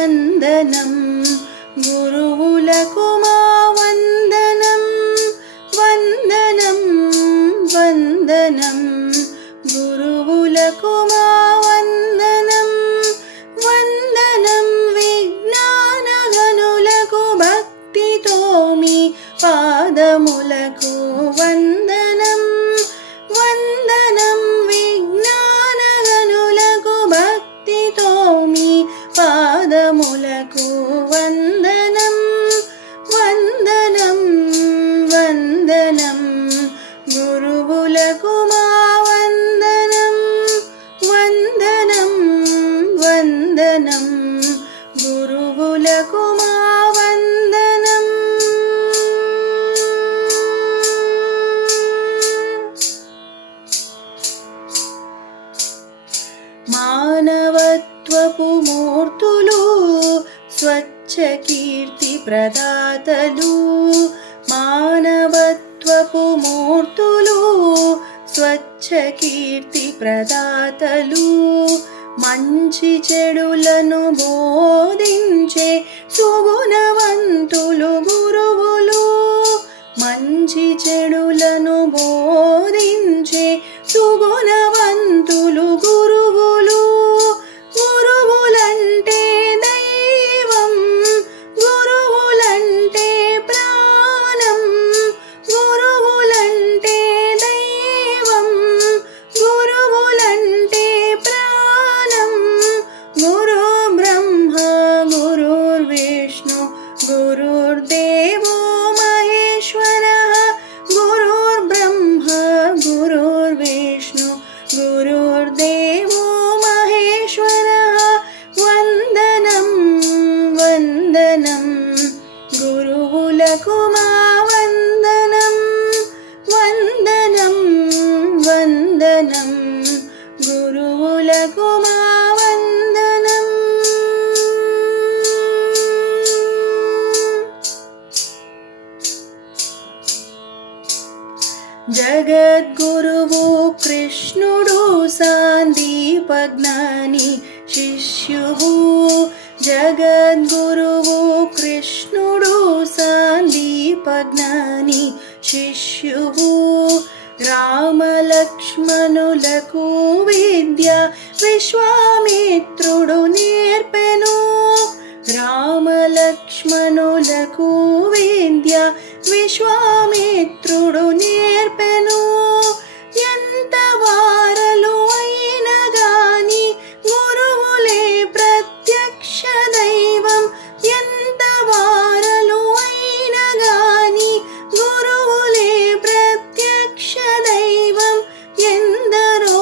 వందనం గురువులకు మా వందనం వందనం వందనం గురువులకు మా వందనం వందనం విజ్ఞానగనులకు భక్తితో మీ పాదములకు వందనం వందనం విజ్ఞానగనులకు భక్తితో మీ పాదములకు వందనం వందనం వందనం గురువులకు మా వందనం వందనం వందనం గురువులకు మా వందనం. మానవత్వపు మూర్తులు స్వచ్ఛ కీర్తి ప్రదాతలు మానవత్వపు మూర్తులు స్వచ్ఛ కీర్తి ప్రదాతలు మంచి చెడులను బోధించే సుగుణవంతులు గురువులు మంచి చెడులను బోధించే సుగుణవంతులు గురువులు గురువులంటే దైవం గురువులంటే ప్రాణం గురువులంటే దైవం గురువులంటే ప్రాణం గురు బ్రహ్మ గురుర్విష్ణు గురుర్దేవో మహేశ్వరః గురుర్బ్రహ్మ గురుర్విష్ణు గురుర్దేవో మహేశ్వరః వందనం వందనం గురువులకు మా వందనం వందనం వందనం గురువులకు మా వందనం. జగద్గురువు కృష్ణుడు సాందీపజ్ఞాని శిష్యువు జగద్గురువు కృష్ణుడు సాందీపజ్ఞాని శిష్యువు రామలక్ష్మణులకు విద్య విశ్వామిత్రుడు నేర్పెను రామలక్ష్మణులకు విద్య విశ్వామిత్రుడు నేర్పెను ఎంత వారలు అయినా గాని గురువులే ప్రత్యక్ష దైవం ఎంత వారలు అయినా గాని గురువులే ప్రత్యక్ష దైవం ఎందరో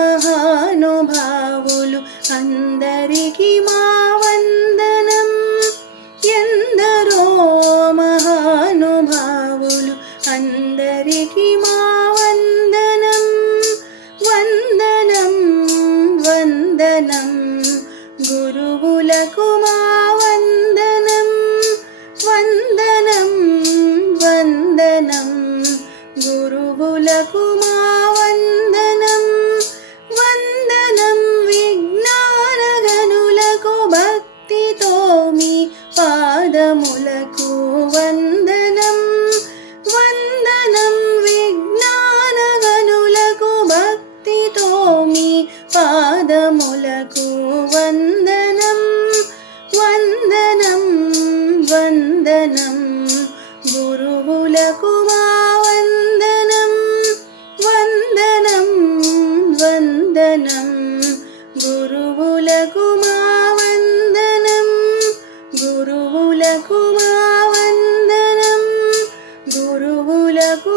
మహానుభావులు అందరికీ మా వందనం ఎందరో మహానుభావులు అందరికీ మా వందనం వందనం వందనం గురువులకు మా వందనం వందనం వందనం గురువులకు మా వందనం వందనం విజ్ఞానగనులకు భక్తితో మీ పాదములకు వందనం వందనం విజ్ఞానగనులకు భక్తితో మీ పాదములకు వందనం వందనం వందనం గురువులకు మా వందనం వందనం వందనం గురువులకు మా వందనం గురువులకు మా వందనం గురువులకు